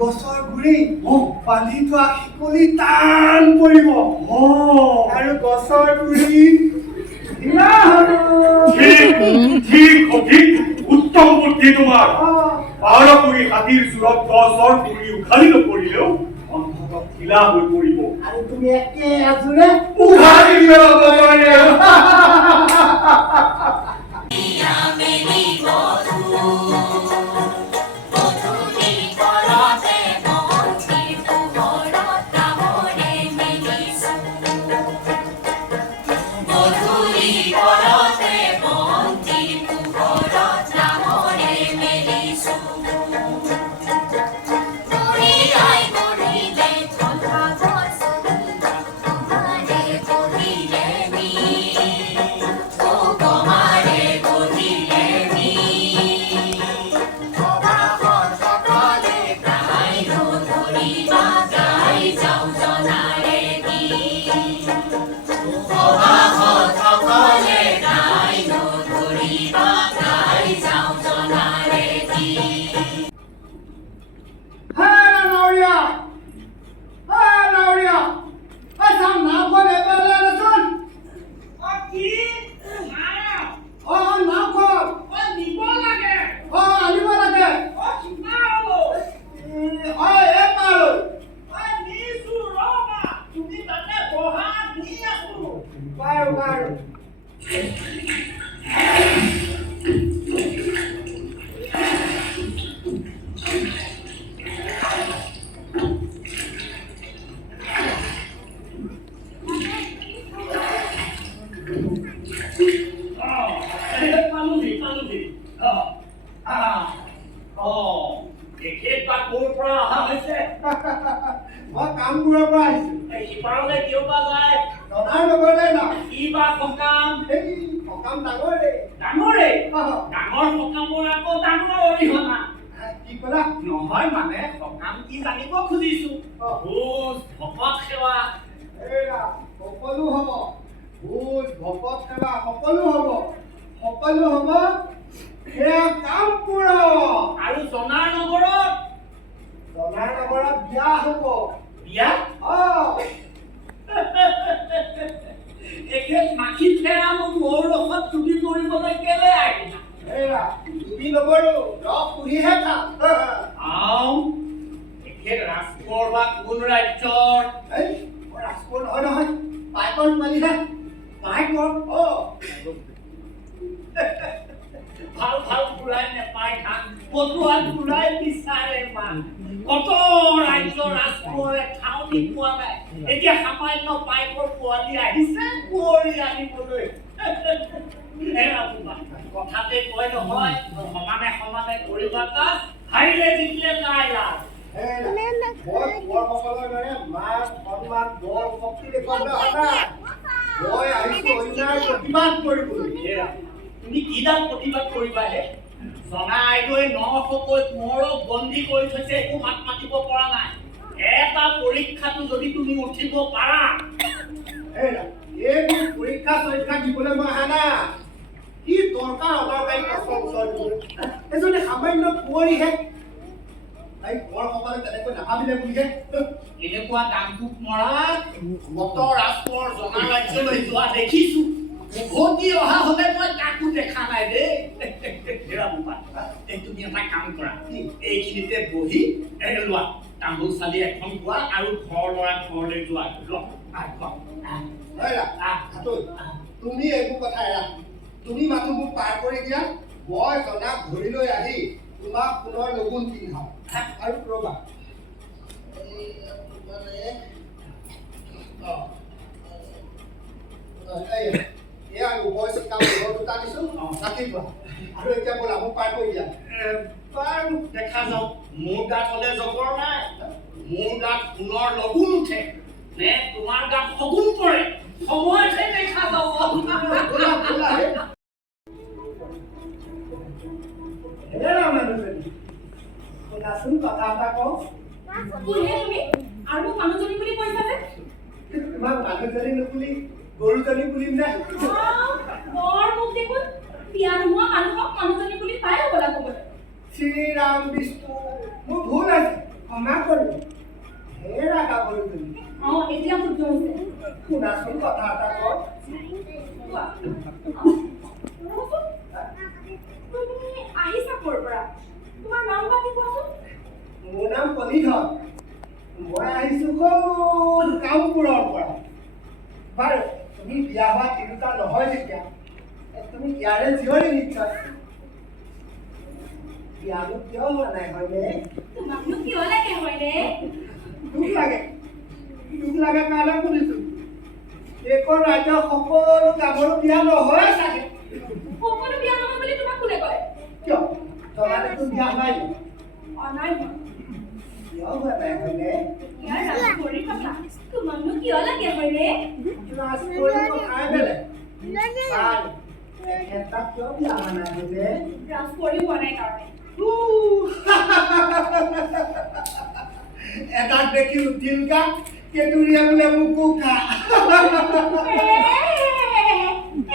গছৰ গুৰি বান্ধি থোৱা শিকলি টান পৰিব আৰু গছৰ গুৰি উত্তম বুদ্ধি তোমাৰ। পাহাৰপুৰি হাতীৰ চূড়ত গছৰ গুৰি উঘালি নপৰিলেও অন্ততঃ ঢিলা হৈ পৰিব আৰু তুমি একে আজোৰে উঘালি পেলাব পাৰে। মই কামবোৰৰ পৰা আহিছো। সিপাৰলে কিয় বা যায়? জনাৰ লগতে না কি বা সকাম? এই সকাম ডাঙৰে ডাঙৰে ডাঙৰ সকামৰ আকৌ ডাঙৰ অৰিহণা। কি ক'লা? নহয় মানে সকাম কি জানিব খুজিছো। ভোজ ভকত সেৱা এৰা সকলো হ'ব। ভোজ ভকত সেৱা সকলো হ'ব। সকলো হ'ব। সেয়া কামপুৰ আৰু জনাৰ নগৰত জনাৰ নগৰত বিয়া হ'ব। বিয়া? এখেত মাখি ফেৰা মোক মোৰ ৰসত চুবি কৰিবলৈ কেলে আহিলা? এৰা তুমি নবৰো ৰস পুহিহে খাম। এখেত ৰাজকোঁৱৰ বা কোন ৰাজ্যৰ? এই ৰাজকোঁৱৰ নহয় নহয় পাইকৰ ছোৱালীহে। পাইকৰ? ভাল ভাল ঘূৰাই নেপায় ধান পটুৱাত ঘূৰাই বিচাৰে মান। কত ৰাজ্যৰ ৰাজকোঁৱৰে ঠাউনি পোৱা নাই। এতিয়া সামান্য পাইকৰ পোৱালি আহিছে কুঁৱৰী আনিবলৈ। কথাতে কয় নহয় সমানে সমানে কৰিবা কাজ হাৰিলে জিকিলে নাই লাভ। মই কোঁৱৰসকলৰ দৰে মান সন্মান বল শক্তি দেখুৱাবলৈ অহা নাই। মই আহিছো অন্যায় প্ৰতিবাদ কৰিবলৈ। তুমি কিডাল প্ৰতিবাদ কৰিবা হে? জনা আইদেৱে 900কৈ কোঁৱৰক বন্দী কৰি থৈছে, একো মাত মাতিব পৰা নাই। এটা পৰীক্ষাটো যদি তুমি উঠিব পাৰা। এইবোৰ পৰীক্ষা চৰীক্ষা দিবলৈ মই অহা নাই। কি দৰকাৰ অদৰকাৰী প্ৰশ্ন উত্তৰ এজনী সামান্য কুঁৱৰীহে। তাই কোঁৱৰসকলে তেনেকৈ নাভাবিলে বুলিহে এনেকুৱা দামটোক মৰা কত ৰাজকোঁৱৰ জনা ৰাজ্যলৈ যোৱা দেখিছো। উভতি অহা হলে মই কাকো দেখা নাই দেই। তুমি এটা কাম কৰা, এইখিনিতে বহি লোৱা তামোল চালি এখন খোৱা আৰু ঘৰ ল'ৰা ঘৰলৈ যোৱা। তুমি এইবোৰ কথা এৰা। তুমি মাথো মোক পাৰ কৰি দিয়া। মই জনাক ধৰিলৈ আহি তোমাক পুনৰ লগুণ পিন্ধাম। আৰু ৰবা এয়া উভয় চিকা দুটা দিছো ৰাখি থোৱা। আৰু এতিয়া ব'লা মোক পাৰ কৰি দিয়া। বাৰু দেখা যাওক। মোৰ গাত হলে জগৰ নাই, মোৰ গাত সোণৰ লগুণ উঠে নে তোমাৰ গাত শগুন পৰে সময়তহে দেখা যাব। শুনাচোন কথা এটা কওঁ। আৰু মানুহজনী বুলি কৈছা যে? তোমাক মানুহজনী নুপুলি গৰুজনী পুলিম নে? বৰ মোক দেখোন বিয়া নোহোৱা মানুহক মানুহজনী বুলি পাই হ'বলা ক'বলৈ। শ্ৰীৰাম বিষ্ণু মোৰ ভুল আছে। ক্ষমা কৰিম হে ৰাগা বৰদলৈ এতিয়া শুদ্ধ হৈছে শুনাচোন কথা এটা কওঁ কোৱা ৰ'বচোন। তুমি আহিছা ক'ৰ পৰা তোমাৰ নাম বা কি কোৱাচোন মোৰ নাম কলিধৰ মই আহিছোঁ সৌ কামপুৰৰ পৰা বাৰু তুমি বিয়া হোৱা তিৰোতা নহয় যেতিয়া তুমি ইয়াৰে জীয়ৰী নিশ্চয় বিয়ানো কিয় হোৱা নাই হয়নে তোমাকনো কিয় লাগে হয়নে দুখ লাগে কাৰণে শুনিছোঁ এইখন ৰাজ্যৰ সকলো গাভৰু বিয়া নহয় চাগে সকলো বিয়া নহয় বুলি তোমাক কোনে কয় কিয় জনালেতো বিয়া হোৱাই নাই অনাই হয় কিয় হোৱা নাই হয়নে ইয়াৰ ৰাজকুমাৰীৰ কথা তোমাকনো কিয় লাগে হয়নে ৰাজকুমাৰীৰ কথাই বেলেগ ভাল এখেতক কিয় বিয়া হোৱা নাই হয়নে ৰাজকুমাৰী হোৱা নাই কাৰণে এটা দেখি উঠিল গা কেতুৰিয়া বোলে মোকো খা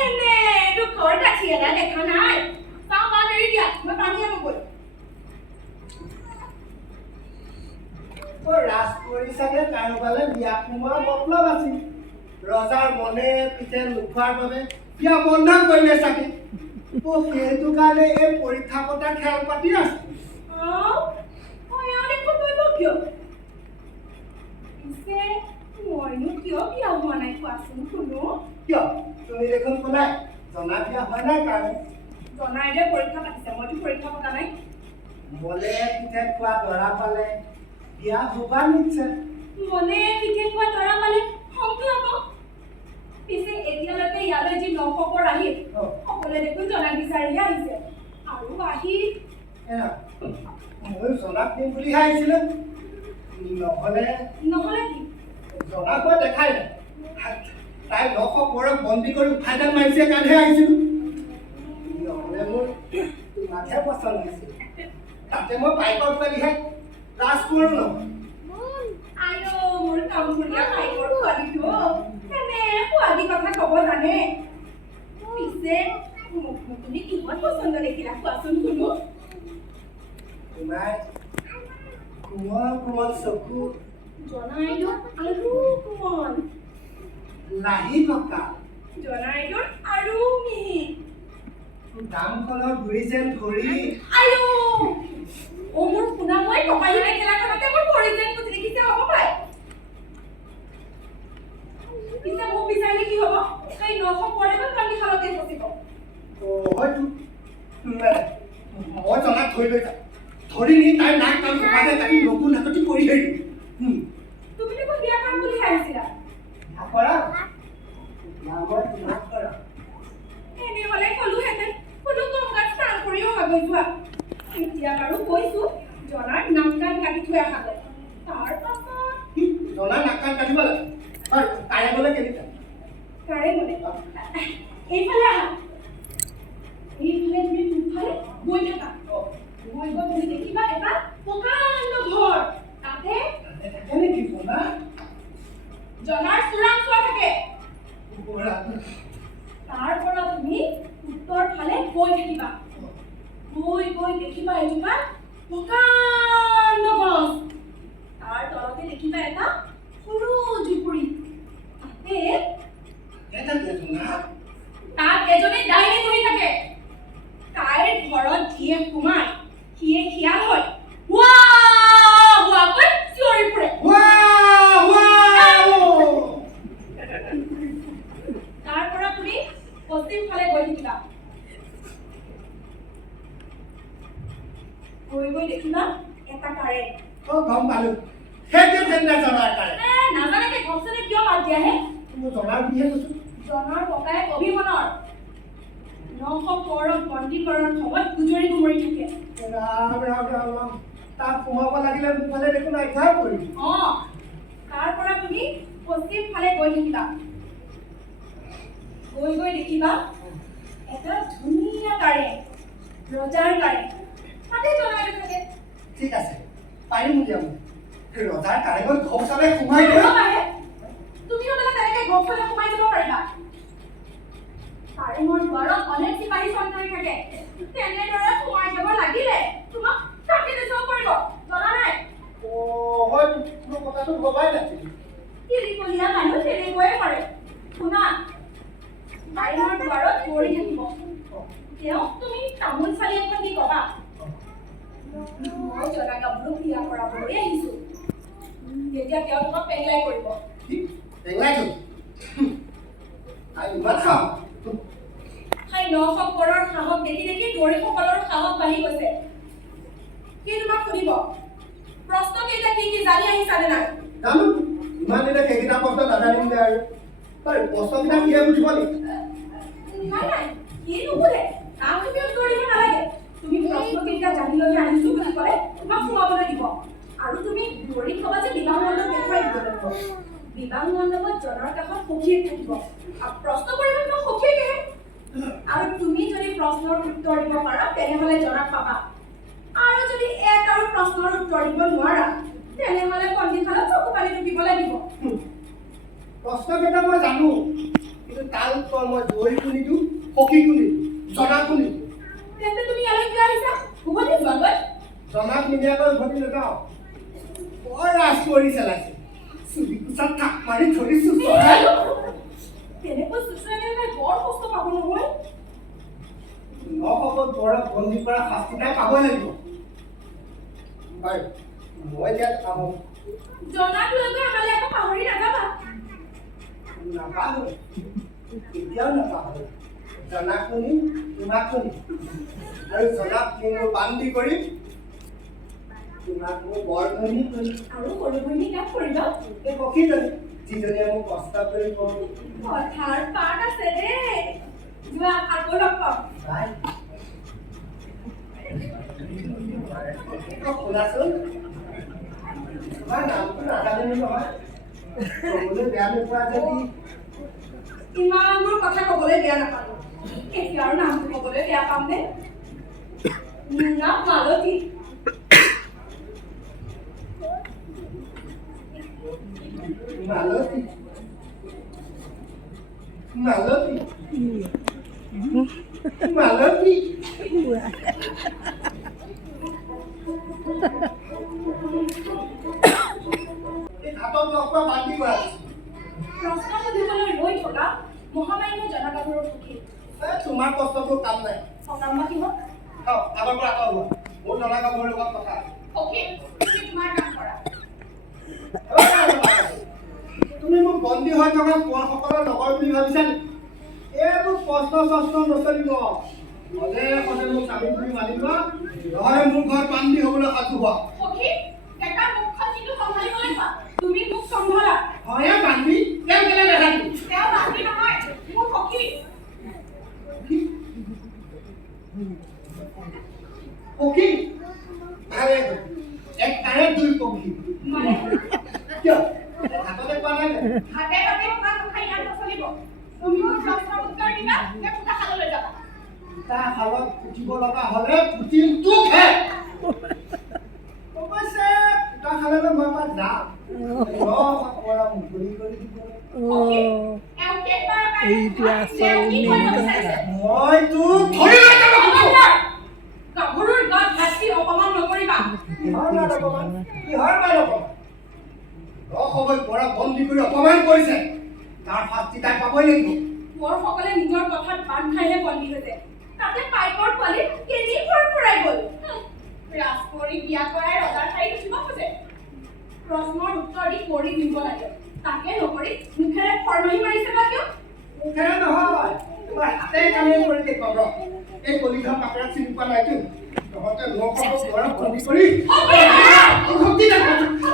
এনে দুখৰ কাঠি এটা দেখা নাই চাওঁ বা দেৰি দিয়া মই পানী আনোগৈ ৰাজকুমাৰী চাগে কাৰোবালে বিয়া সোমোৱা মতলব আছিল ৰজাৰ মনে পিছে নোখোৱাৰ বাবে বিয়া বন্ধ কৰিলে চাগে সেইটো কাৰণে এই পৰীক্ষা পতা খেল পাতি আছে মইনো কিয় বিয়া হোৱা নাই কোৱাচোন শুনো কিয় তুমি দেখোন ক'লাই জনা বিয়া হোৱা নাই কাৰণে জনাই দে পৰীক্ষা পাতিছে মইতো পৰীক্ষা পতা নাই মনে পিঠে খোৱা দৰা পালে বিয়া হবা নিশ্চয় মনে পিঠে খোৱা দৰা পালে হমতো আকৌ পিছে এতিয়ালৈকে ইয়ালৈ যি নখকৰ আহিল সকলোৱে দেখোন জনা বিচাৰি আহিছে আৰু আহি মই জনাক দিম বুলিহে আহিছিলোঁ নহ'লে কি জনাক মই দেখাই নাই তাই নখপৰক বন্দী কৰি উঠাই মাৰিছে কাৰণেহে আহিছিলোঁ নহ'লে মোৰ তোমাকহে পচন্দ হৈছিল তাতে মই পাইকৰ ছোৱালীহে ৰাজকুমাৰ নহয় আইও মোৰ কামপুৰীয়া পাইকৰ ছোৱালীটো এনে সোৱাদী কথা ক'ব জানে পিছে মোক তুমি কিহত পচন্দ দেখিলা কোৱাচোন শুনো তোমাৰ কোমল কোমল চকু জনাইদৰ আৰু কোমল লাহি থকা জনাইদৰ আৰু মিহি দামখনৰ গুৰি যেন ধৰি আইও ও মোৰ শুনা মই কপাহী মেখেলাখনতে মোৰ ভৰি যেন পুতি দেখিছে হ'ব পাই পিছে মোক বিচাৰিলে কি হ'ব এই নখপৰে বা কান্দি খালতে ফচিব হয়তো মই জনাক ধৰি লৈ যাম ধৰি নি তাই নাক কাম সোমালে কাটি লঘু নাকতি কৰি হেৰি তুমি দেখোন বিয়া কাম বুলি আহিছিলা কৰা মই তোমাক কৰা এনেহ'লে ক'লোহেঁতেন কোনো গংগাত স্নান কৰি অহাগৈ যোৱা এতিয়া বাৰু কৈছোঁ জনাৰ নাক কাণ কাটি থৈ অহাগৈ তাৰ পাছত জনা নাক কাণ কাটিব লাগে তাৰে গ'লে কেনেকুৱা তাৰে মানে এইফালে আহা এইফালে তুমি দুফালে গৈ থাকা গৈ গৈ তুমি দেখিবা এটা প্ৰকাণ্ড ঘৰ তাতে কেনেকৈ জনা জনাৰ চোৰাংচোৱা থাকে তাৰ পৰা তুমি উত্তৰ ফালে গৈ থাকিবা গৈ গৈ দেখিবা এজোপা প্ৰকাণ্ড গছ তাৰ তলতে দেখিবা এটা সৰু জুপুৰি তাত এজনী ডাইনী বহি থাকে তাইৰ ঘৰত যিয়ে সোমাই সিয়ে খিয়াল হয় কৈ চিঞৰি ফুৰে তাৰ পৰা তুমি পশ্চিম ফালে গৈ থাকিবা গৈ গৈ দেখিবা এটা কাৰেণ্ট গম পালো সেইটো কেনে জনাৰ কাৰণে নাজানাকে ঘপচনে কিয় মাত দিয়াহে মই জনাৰ বুলিহে কৈছো জনাৰ ককায়েক অভিমনৰ নখপৰক বন্দীকৰণ সময়ত গুজৰি গুমৰি থাকে ৰাম ৰাম ৰাম ৰাম তাক সোমাব লাগিলে মোৰ ফালে দেখোন আঘাত কৰিম তাৰ পৰা তুমি পশ্চিম ফালে গৈ থাকিবা গৈ গৈ দেখিবা এটা ধুনীয়া কাৰেণ্ট ৰজাৰ কাৰেণ্ট তাতে জনাই থাকে ঠিক আছে পাৰিম উলিয়াব ৰজাৰ কাৰেঙত ঘৰ চালে সোমাই গৈ তুমিও মানে তেনেকে ঘৰখনে সোমাই যাব পাৰিবা কাৰেঙৰ দুৱাৰত অনেক চিপাহী চন্দৰি থাকে তেনেদৰে সোমাই যাব লাগিলে তোমাক কাটি যাব পাৰিব জনা নাই কথাটো ভবাই নাছিলো তিৰিকলীয়া মানুহ তেনেকৈয়ে কৰে শুনা বাইনৰ দুৱাৰত পৰি থাকিব তেওঁক তুমি তামোল চালি এখন দি কবা মই জনা গাভৰুক বিয়া কৰাবলৈ আহিছো তেতিয়া তেওঁ তোমাক পেংলাই কৰিব পেংলাই কৰিব ইমান খাওঁ খাই নসকলৰ সাহস দেখি দেখি দৌৰীসকলৰ সাহস বাঢ়ি গৈছে সি তোমাক সুধিব প্ৰশ্ন কেইটা কি কি জানি আহিছানে নাই জানো ইমান দিনে সেইকেইটা প্ৰশ্ন নাজানিম দে আৰু তই প্ৰশ্নকেইটা কিহে বুজিব নেকি নাই নাই কি নুসুধে কাম তুমি কৰিব নালাগে তুমি প্ৰশ্ন কেইটা জানি লৈ আহিছো বুলি ক'লে তোমাক সোমাবলৈ দিব আৰু তুমি দৌৰি ক'বা যে বিবাহ মণ্ডপ দেখুৱাই দিব লাগিব বিবাহ মণ্ডপত জনৰ কাষত সখীয়ে থাকিব আৰু প্ৰশ্ন কৰিব তোমাক সখীয়েহে আৰু তুমি যদি প্ৰশ্নৰ উত্তৰ দিব পাৰা তেনেহ'লে জনাক পাবা আৰু যদি এক আৰু প্ৰশ্নৰ উত্তৰ দিব নোৱাৰা তেনেহ'লে পণ্ডিতখালত চকু পানী টুকিব লাগিব প্ৰশ্নকেইটা মই জানো কিন্তু তাৰ উত্তৰ মই দৌৰি কোনি দিওঁ সখী কোনি জনা কোনি তেন্তে তুমি ইয়ালৈ কিয় আহিছা উভতি যোৱাগৈ জনাক নিদিয়াকৈ উভতি নাযাওঁ বৰ ৰাজ কৰি চেলাইছে চুলি কোচাত থাক মাৰি ধৰিছো তেনেকৈ চুচুৰাই নাই বৰ কষ্ট পাব নহয় নক'ব দৌৰা বন্দী কৰা শাস্তিটাই পাবই লাগিব বাৰু মই ইয়াত আহোঁ জনাক লৈ গৈ আমালৈ আকৌ পাহৰি নাযাবা নাপাহৰোঁ কেতিয়াও নাপাহৰোঁ জনাক শুনি তোমাক শুনি আৰু জনাক মোৰ বান্ধি কৰি তোমাক মোৰ বৰধনী কৰি আৰু সৰু ভনী কাম কৰিবা এই সখীজনী যিজনীয়ে মোক কষ্ট কৰি কৰোঁ কথাৰ পাত আছে দেই যোৱা আকৌ লগ পাম বাই শুনাচোন তোমাৰ নামটো নাজানিলো নহয় ক'বলৈ বেয়া নোপোৱা যদি ইমানবোৰ কথা ক'বলৈ বেয়া নাপালো এতিয়া আৰু নামটো ক'বলৈ বেয়া পাম নে মোৰ নাম মালতী মালতী মালতী মালতী এই হাতত লগ পোৱা বান্ধি কৰা প্ৰশ্ন সুধিবলৈ ৰৈ থকা মহামান্য জনগাভৰুৰ সুখী তোমাৰ কষ্টটো কাম নাই সকাম বা কিহত আগৰ পৰা আঁতৰ হোৱা মোৰ জনা কামৰ লগত কথা সখী তুমি তোমাৰ কাম কৰা তুমি মোক বন্দী হৈ থকা কোঁৱৰসকলৰ লগৰ বুলি ভাবিছা নেকি এইবোৰ প্ৰশ্ন চশ্ন নচলিব সদে সদে মোক স্বামী বুলি মানিব নহয় মোৰ ঘৰত বান্ধি হ'বলৈ সাজু হোৱা সখী ডেকা মুখখন কিন্তু চম্ভালিবলৈ কোৱা তুমি মোক চম্ভালা হয় বান্ধি তেওঁ কেলে নাথাকিব তেওঁ বান্ধি নহয় মোৰ সখী সখী ভালে এক তাৰে দুই সখী মানে কিয় হাততে পোৱা নাই হাতে হাতে তোমাৰ কথা ইয়াত নচলিব তুমি মোৰ প্ৰশ্নৰ উত্তৰ দিবা নে পুতা খাললৈ যাবা তাৰ হালত উঠিব লগা হ'লে পুতিম তোকহে অৱশ্যে তাৰ খাললৈ মই এবাৰ যাম মুকলি কৰি দিব সখী এওঁ কেইবাৰ এইটো আচল কি কৰিব বিচাৰিছে মই তোক ধৰি লৈ যাব খোজো গাভৰুৰ গাত ভাচি অপমান নকৰিবা কিহৰ মাত অপমান সময় পৰা বন্দী কৰি অপমান কৰিছে তাৰ শাস্তি তাই পাবই লাগিব কোঁৱৰসকলে নিজৰ কথাত বান্ধ খাইহে বন্দী হৈছে তাতে পাইকৰ পোৱালি কেনি ফুৰাই গ'ল ৰাজকুঁৱৰী বিয়া কৰাই ৰজাৰ ঠাইত উঠিব খোজে প্ৰশ্নৰ উত্তৰ দি কৰি দিব লাগে তাকে নকৰি মুখেৰে ফৰমাহি মাৰিছে বা কিয় মুখেৰে নহয় তোমাৰ হাতে কামে কৰি দেখুৱাব এই কলিধৰ কাপোৰত চিনি পোৱা নাইতো তহঁতে লোকসকলক পৰা বন্দী কৰি শক্তি দেখুৱাব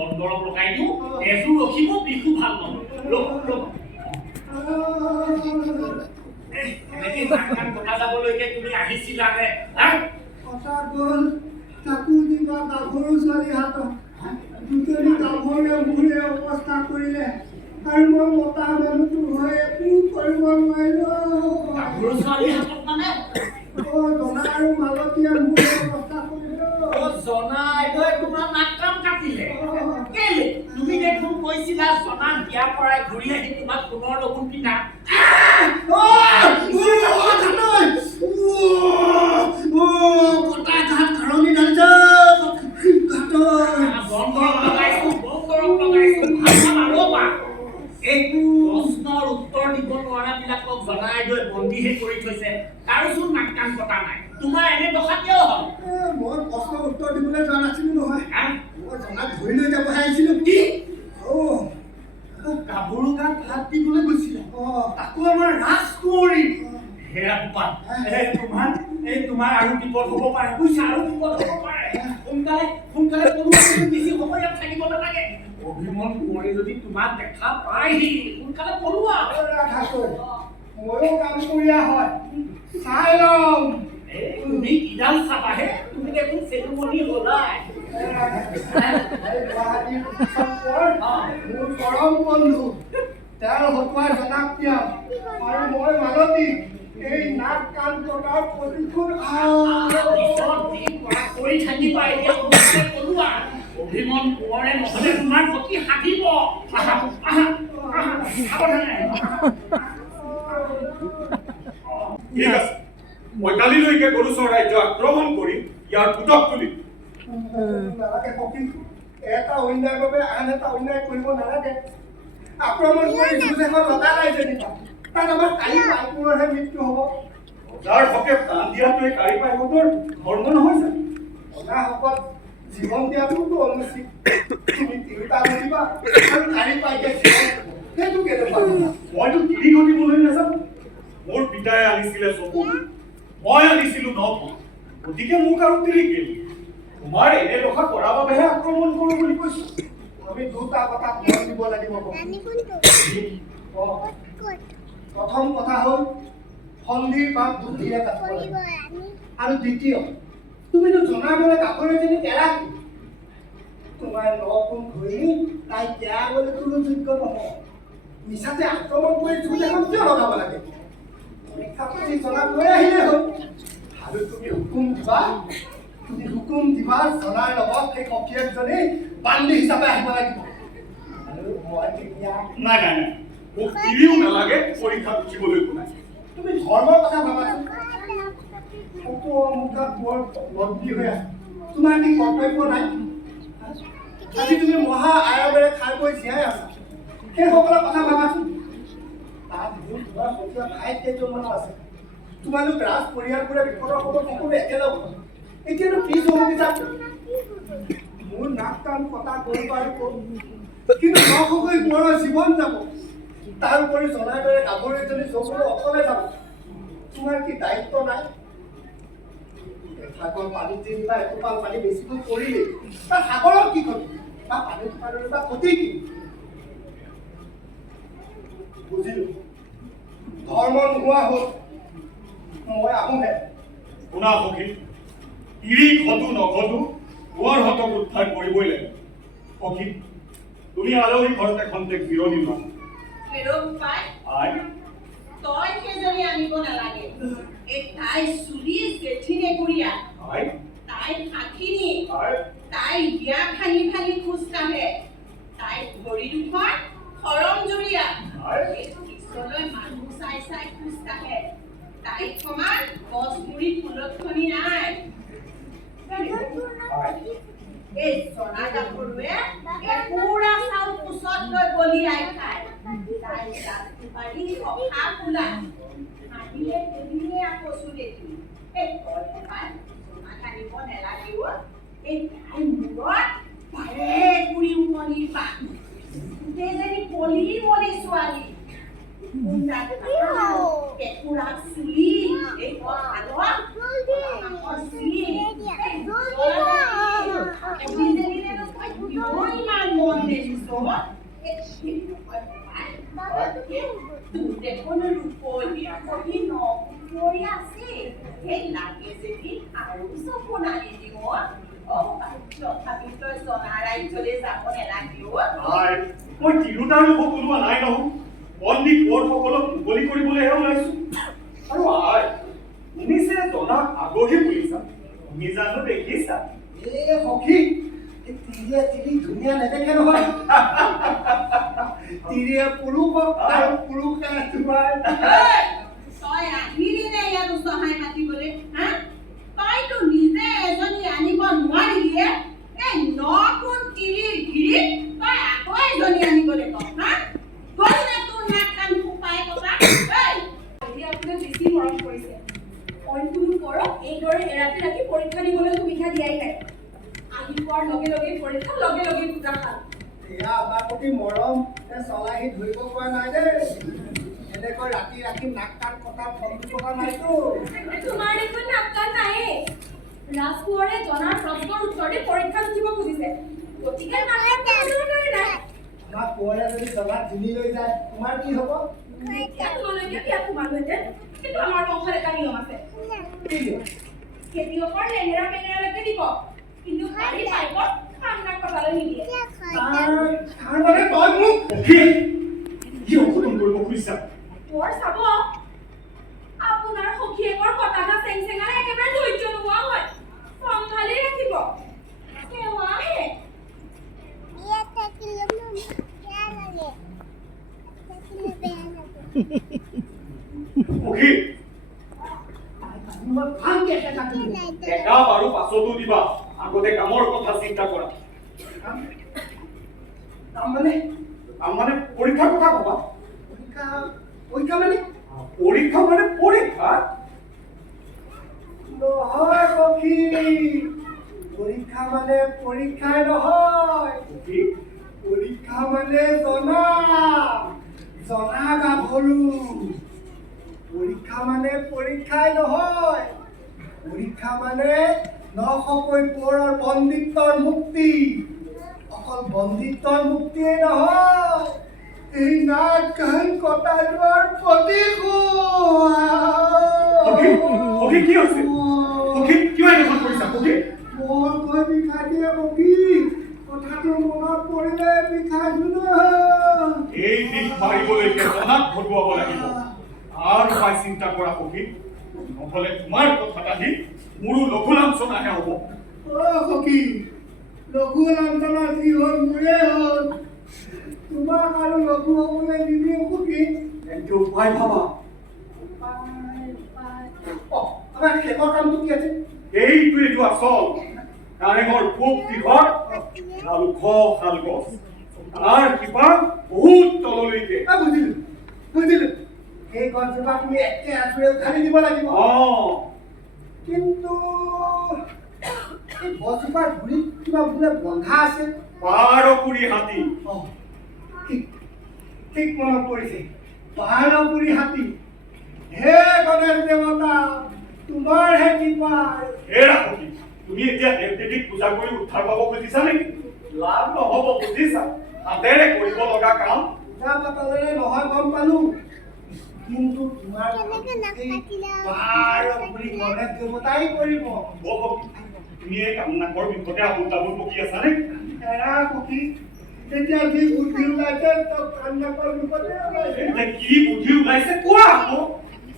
বন্দৰক লগাই দিওঁ এযোৰ ৰখিব বিহু ভাল নহয় এনেকে কথা যাবলৈকে তুমি আহিছিলানে কথা গ'ল তাকো দিবা গাভৰু ছোৱালী হাতত দুজনী গাভৰুৱে মোৰে অৱস্থা কৰিলে আৰু মই মতা মানুহটো হৈ একো কৰিব নোৱাৰিলো গাভৰু ছোৱালী হাতত মানে জনা আৰু মালতীয়ে মোৰে অৱস্থা কৰিলো জনা এইদৰে তোমাৰ নাক কাম কাটিলে কেলে তুমি দেখোন কৈছিলা জনা বিয়া পৰাই ঘূৰি আহি তোমাক সোণৰ লগুণ পিন্ধা প্ৰশ্নৰ উত্তৰ দিব নোৱাৰাবিলাকক জনাই লৈ বন্দীহে কৰি থৈছে কাৰোচোন নাক কান কটা নাই তোমাৰ এনে দশা কিয় হ'ল মই প্ৰশ্নৰ উত্তৰ দিবলৈ যোৱা নাছিলো নহয় মই জনাক ধৰি লৈ যাব আহিছিলো কি অ গাভৰু গাত ভাত দিবলৈ গৈছিলা তাকো আমাৰ ৰাজকুঁৱৰী হেৰা গোপাল তোমাৰ আৰু বিপদ হ'ব পাৰে বুজিছা আৰু বিপদ হ'ব পাৰে সোনকালে বেছি সময় ইয়াত থাকিব নালাগে অভিমন কোঁৱৰে যদি তোমাক দেখা পায়হি সোনকালে পলোৱা ময়ো কাম কৰিয়া হয় চাই লম তুমি কিডাল চাবাহে তুমি দেখোন চেলুমণি হলাই মোৰ পৰম বন্ধু তেওঁৰ হতুৱাই জনাক দিয়াম আৰু মই মালতী এই নাক কাণ কটাৰ প্ৰতিকূল কৰি থাকিবা এতিয়া পলোৱা অভিমন কোঁৱৰে নহ'লে তোমাৰ গতি সাধিব ঠিক আছে মই কালিলৈকে গৰুচৰ ৰাজ্য আক্ৰমণ কৰি ইয়াৰ পুতক তুলিম নালাগে সখী এটা অন্যায়ৰ বাবে আন এটা অন্যায় কৰিব নালাগে আক্ৰমণ কৰি যুঁজ এখন লগা নাই যেনিবা তাত আমাৰ কালি পাইপুৰৰহে মৃত্যু হ'ব যাৰ হকে প্ৰাণ দিয়াটোৱে কাৰি পাইহঁতৰ ধৰ্ম নহয় জানো অনাসকল জীৱন দিয়াটোতো অনুচিত তুমি তিৰোতা ঘটিবা আৰু কাৰি পাইকে সেইটো কেনেকুৱা মইতো কিনি ঘটিবলৈ নাজানো মোৰ পিতাই আনিছিলে চকু মই আনিছিলো নখ গতিকে মোক আৰু তিৰি গেলি তোমাৰ এনে দশা কৰাৰ বাবেহে আক্ৰমণ কৰোঁ বুলি কৈছো আমি দুটা কথাত মন দিব লাগিব প্ৰথম কথা হ'ল সন্ধিৰ বা বুদ্ধিৰে কাটিব লাগিব আৰু দ্বিতীয় তুমিতো জনাৰ দৰে গাভৰু এজনী এৰা তোমাৰ নগুণ ধৰি তাই ত্যাগলৈ কোনো যোগ্য নহয় মিছাতে আক্ৰমণ কৰি যুঁজ এখন কিয় লগাব লাগে পৰীক্ষা কৰি জনাক লৈ আহিলে হ'ল আৰু তুমি হুকুম দিবা জনাৰ লগত সেই সখীয়েকজনী বান্ধি হিচাপে আহিব লাগিব আৰু মই তেতিয়া নাই মোক তিৰিও নালাগে পৰীক্ষা উঠিবলৈ কোনাই তুমি ধৰ্মৰ কথা ভাবাচোন মোৰ বন্দী হৈ আছে তোমাৰ কি কৰ্তব্য নাই আজি তুমি মহা আয়বেৰে খাই বৈ জীয়াই আছা সেইসকলৰ কথা ভাবাচোন তাত তোমাৰ সখীয়া ভাই কেইজনমান আছে তোমালোক ৰাজ পৰিয়ালবোৰে বিপদৰ সময়ত সকলো একেলগ এতিয়ানো কি জৰুৰী মোৰ নাক কাণ কটা গৈ পাৰো কিন্তু নখকৈ কোঁৱৰৰ জীৱন যাব তাৰ উপৰি জনাৰ দৰে গাভৰু এজনী যৌৱনৰ অকলে যাব তোমাৰ কি দায়িত্ব নাই সাগৰ পানী যেনিবা এটোপাল পানী বেছিকৈ পৰিলে তাৰ সাগৰৰ কি ক্ষতি বা পানী পানীৰ বা ক্ষতি কি বুজিলো ধৰ্ম নোহোৱা হ'ল মই আহোঁহে শুনা সখী তিৰি ঘটো নঘটো তোমাৰ হতক উদ্ধাৰ কৰিবই লাগে সখী তুমি আলহী ঘৰতে খন্তেক জিৰণি লোৱা তই সেইজনী আনিব নালাগে এই তাই চুলি জেঠি নেগুৰীয়া তাই সাক্ষিনী তাই বিয়া ভাঙি খোজ কাঢ়ে তাই ভৰি দুখন খৰমজুৰীয়া পিছলৈ মানুহ চাই খোজ কাঢ়ে তাই সমান গছগুৰি ফুলক্ষণি নাই এই জনা গাভৰুৱে এপুৰা চাউল কোচত লৈ বলিয়াই খায় তাই ৰাতি পাৰি সখা ফুলা হাঁহিলে খেলিলে আকৌ চুলেটি এই তই এবাৰ জনা কান্দিব নেলাগিব এই তাই মূৰত পাৰে কুৰি উমনিৰ পাত গোটেইজনী পলি ছোৱালী কেঁকুৰা চুলি এই ইমান মন দেখিছ দেখোন ৰূপহী নকুৰি আছে সেই লাগে যদি আৰু চকু নানি দিব নাই মই তিৰোতাৰ লোকক ওলোৱা নাই নহয় পণ্ডিত কোঁৱৰসকলক মুকলি কৰিবলৈহে ওলাইছো আৰু আই তুমি যে জনাক আগ্ৰহী বুলিছা তুমি জানো দেখিছা সখী তিৰিয়ে তিৰি ধুনীয়া নেদেখে নহয় তিৰিয়ে পুৰুষক আৰু পুৰুষে তোমাৰ তই আহিলি নে ইয়াত উচহাই মাতিবলৈ হা তইতো নিজে এজনী আনিব নোৱাৰিলিয়ে এই নতুন তিৰিৰ গিৰিত তই আকৌ এজনী আনিবলৈ কওঁ হা গ'ল নে তোৰ নাক কাণ ফুপাই কথা আজি আপোনাক বেছি মৰম কৰিছে অইন কোনো পৰক এইদৰে এৰাতি ৰাতি পৰীক্ষা দিবলৈ সুবিধা দিয়াই নাই আহি পোৱাৰ লগে লগে পৰীক্ষা লগে লগে পূজা খাল এয়া আমাৰ প্ৰতি মৰম চলাহী ধৰিব পৰা নাই দেই এনেকৈ ৰাতি ৰাতি নাক কাণ কটা ফলটো থকা নাইতো তোমাৰ দেখোন নাক কাণ নায়েই ৰাজকোঁৱৰে জনাৰ প্ৰশ্নৰ উত্তৰ দি পৰীক্ষাত উঠিব খুজিছে গতিকে নাক কাণ দৰকাৰ নাই আমাৰ কোঁৱৰে যদি জনাত জিনি লৈ যায় তোমাৰ কি হ'ব তোমালোকে বিয়া সোমালোহেঁতেন কিন্তু আমাৰ বংশত এটা নিয়ম আছে খেতিয়কৰ লেঙেৰা মেঙেৰালৈকে দিব কিন্তু খালি পাইপত কাণ নাক কটালৈ নিদিয়ে তাৰ মানে তই মোক কি অঘটন কৰিব খুজিছা বৰ চাব আপোনাৰ সখীয়েকৰ কটাটা চেংচেঙালে একেবাৰে ধৈৰ্য নোহোৱা হয় চম্ভালি ৰাখিব সেৱাহে সখী মই ভালকে এটা কাটিম ডেকা বাৰু পাছতো দিবা আগতে কামৰ কথা চিন্তা কৰা তাৰমানে পৰীক্ষাৰ কথা কবা পৰীক্ষা মানে পৰীক্ষা নহয় সখী পৰীক্ষা মানে পৰীক্ষাই নহয় পৰীক্ষা মানে জনা গাভৰু পৰীক্ষা মানে পৰীক্ষাই নহয় পৰীক্ষা মানে 900কৈ কোঁৱৰৰ বন্দিত্বৰ মুক্তি অকল বন্দিত্বৰ মুক্তিয়ে নহয় এই নাক কাণ কটা লোৱাৰ সখী কি হৈছে সখী কিয় এনেকুৱা কৰিছা সখী মন কৈ বিষাই দিয়ে সখী কথাটো মনত পৰিলে বিষাইছো এই দিশ মাৰিবলৈকে জনাক ঘটুৱাব লাগিব আৰু উপায় চিন্তা কৰা সখী নহ'লে তোমাৰ কথাটা দি মোৰো লঘু লাঞ্ছনাহে হ'ব সখী লঘু লাঞ্ছনা যি হ'ল মোৰে হ'ল তোমাক আৰু লঘু হ'বলৈ নিদিওঁ সখী তেন্তে উপায় ভাবা আমাৰ শেষৰ কামটো কি আছে এইটো আচল কাৰেঙৰ পূব দিশত এডাল ওখ শাল গছ তাৰ শিপা বহুত তললৈকে বুজিলো সেই গছজোপা তুমি একে আঁচুৰে উঘালি দিব লাগিব কিন্তু এই গছজোপাৰ গুৰিত কিবা বোলে বন্ধা আছে 12 কুৰি হাতী ঠিক মনত পৰিছে 12 কুৰি হাতী হে গণেশ দেৱতা তোমাৰহে কৃপা হেৰা সখী তুমি এতিয়া দেৱ দেৱীক পূজা কৰি উদ্ধাৰ পাব খুজিছা নেকি লাভ নহ'ব বুজিছা হাতেৰে কৰিব লগা কাম পূজা পাতলেৰে নহয় গম পালো কিন্তু তোমাৰ 12 কুৰি গণেশ দেৱতাই কৰিব তুমি এই কামনাকৰ বিষয়তে আবুল বকি আছা নে এৰা সখী তেতিয়া যি বুদ্ধি ওলাইছে চব কামনাকৰ বিষয়তে ওলাইছে কি বুদ্ধি ওলাইছে কোৱা আকৌ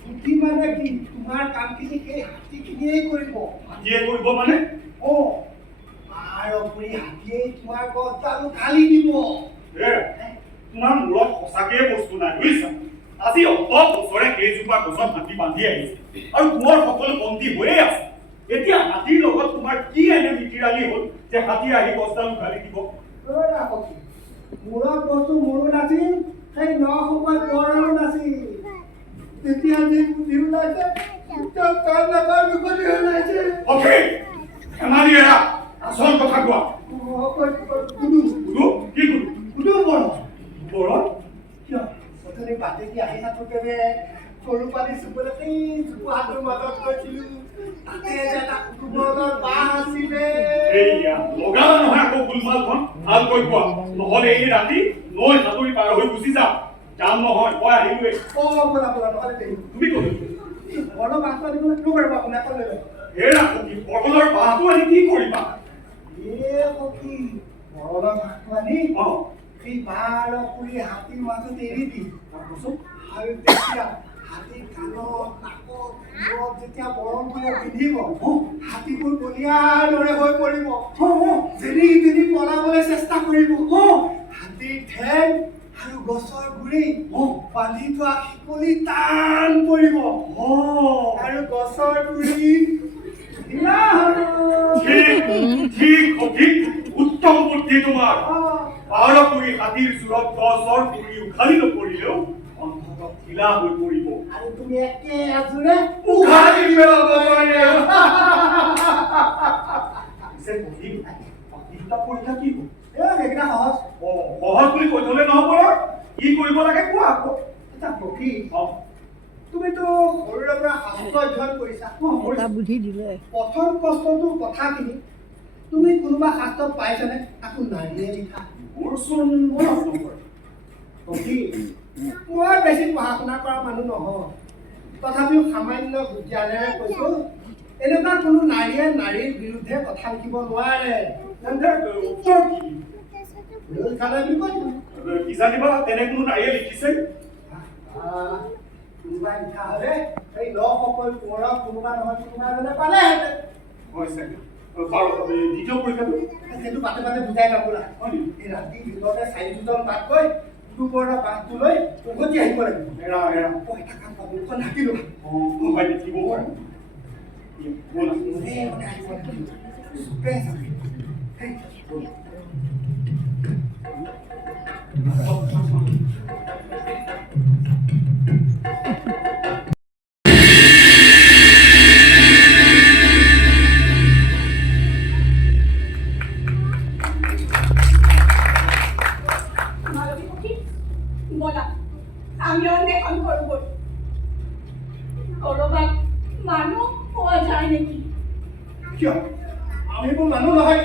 বুদ্ধি মানে কি তোমাৰ কামখিনি সেই হাতীখিনিয়ে কৰিব হাতীয়ে কৰিব মানে 12 কুৰি হাতীয়ে তোমাৰ গছডাল উঘালি দিব তোমাৰ মূৰত সঁচাকৈয়ে বস্তু নাই বুজিছা আজি অত বছৰে কেইজোপা গছত হাতী বান্ধি আহিছে আৰু কোঁৱৰ সকলো বন্দী হৈয়ে আছে এতিয়া হাতীৰ লগত তোমাৰ কি এনে মিতিৰালি হ'ল যে হাতী আহি গছডাল উঘালি দিব মূৰত বস্তু মোৰো নাছিল সেই 900কৈ কোঁৱৰৰো নাছিল তেতিয়া যি বুদ্ধি ওলাইছে চব কামনাকৰ বিপত্তি ওলাইছে ধেমালি এৰা আচল কথা কোৱা কি বৰণ কিয় অথনি বাটেদি আহি থাকোঁতে সৰু পানী চুবলৈ সেই জোপোহাটোৰ মাজত গৈছিলো তাতে যে এটা কুকুৰৰ বাঁহ আছিলে এইয়া লগালা নহয় আকৌ গুলমালখন ভালকৈ কোৱা নহ'লে এই ৰাতি নৈ সাঁতুৰি পাৰ হৈ গুচি যাম যাম নহয় মই আহিলোৱে বলা নহ'লে দেৰি তুমি ক'লে বৰৰ বাঁহটো আনিবলৈ পাৰিব আপোনাক লৈ হেৰা সখী বৰলৰ বাঁহটো আনি কি কৰিবা সখী বৰলৰ ভাতটো আনি অ সেই বাৰ পুৰি হাতীৰ মাজত এৰি দি তাৰপাছত আৰু তেতিয়া হাতীৰ কাণত নাকত মূৰত যেতিয়া বৰণটোৱে পিন্ধিব হাতীবোৰ বলিয়াৰ দৰে হৈ পৰিব যেনি তেনি পলাবলৈ চেষ্টা কৰিব হাতীৰ ঠেং আৰু গছৰ গুৰি বান্ধি থোৱা শিকলি টান পৰিব আৰু গছৰ গুৰি ঢিলা হ'ব। ঠিক সঠিক উত্তম বুদ্ধি তোমাৰ পাৰ কৰি হাতীৰ চূড়ত গছৰ গুৰি উঘালি নপৰিলেও অন্ততঃ ঢিলা হৈ পৰিব আৰু তুমি একে আজোৰে উঘালি পেলাব পাৰে পিছে দুটা পৰীক্ষা কি হ'ল সেইকেইটা সহজ সহজ বুলি কৈ থলে নহ'ব কি কৰিব লাগে কোৱা আকৌ এটা সখী তুমিতো সৰুৰে পৰা শাস্ত্ৰ অধ্যয়ন কৰিছা এটা বুদ্ধি দিলে প্ৰথম প্ৰশ্নটো কথাখিনি তুমি কোনোবা শাস্ত্ৰত পাইছানে তাকো নাৰীয়ে লিখা মোৰচোন মনত নপৰে সখী মই বেছি পঢ়া শুনা কৰা মানুহ নহয় তথাপিও সামান্য জ্ঞানেৰে কৈছো এনেকুৱা কোনো নাৰীয়ে নাৰীৰ বিৰুদ্ধে কথা লিখিব নোৱাৰে তেন্তে উত্তৰ কি লিখালে বুলি কৈছো কি জানিবা তেনে কোনো নাৰীয়ে লিখিছে কোনোবা লিখা হ'লে এই লসকল কোঁৱৰক কোনোবা নহয় কোনোবা এজনে পালেহেঁতেন হয় চাগে বাৰু দ্বিতীয় পৰীক্ষাটো সেইটো বাটে বাটে বুজাই যাবলৈ হয় নেকি এই ৰাতিৰ ভিতৰতে 4জন বাটকৈ দুপৰৰ বাটটো লৈ উভতি আহিব লাগিব এৰা এৰা এটা কাম মুখখন ঢাকিলো হয় লিখিব পাৰে ব'লা আহিব চুপে চাবি বলা আমি অন্বেষণ কৰবো কৰবাত মানুহ পোৱা যায় নেকি কিয় আমিবোৰ মানুহ নহয়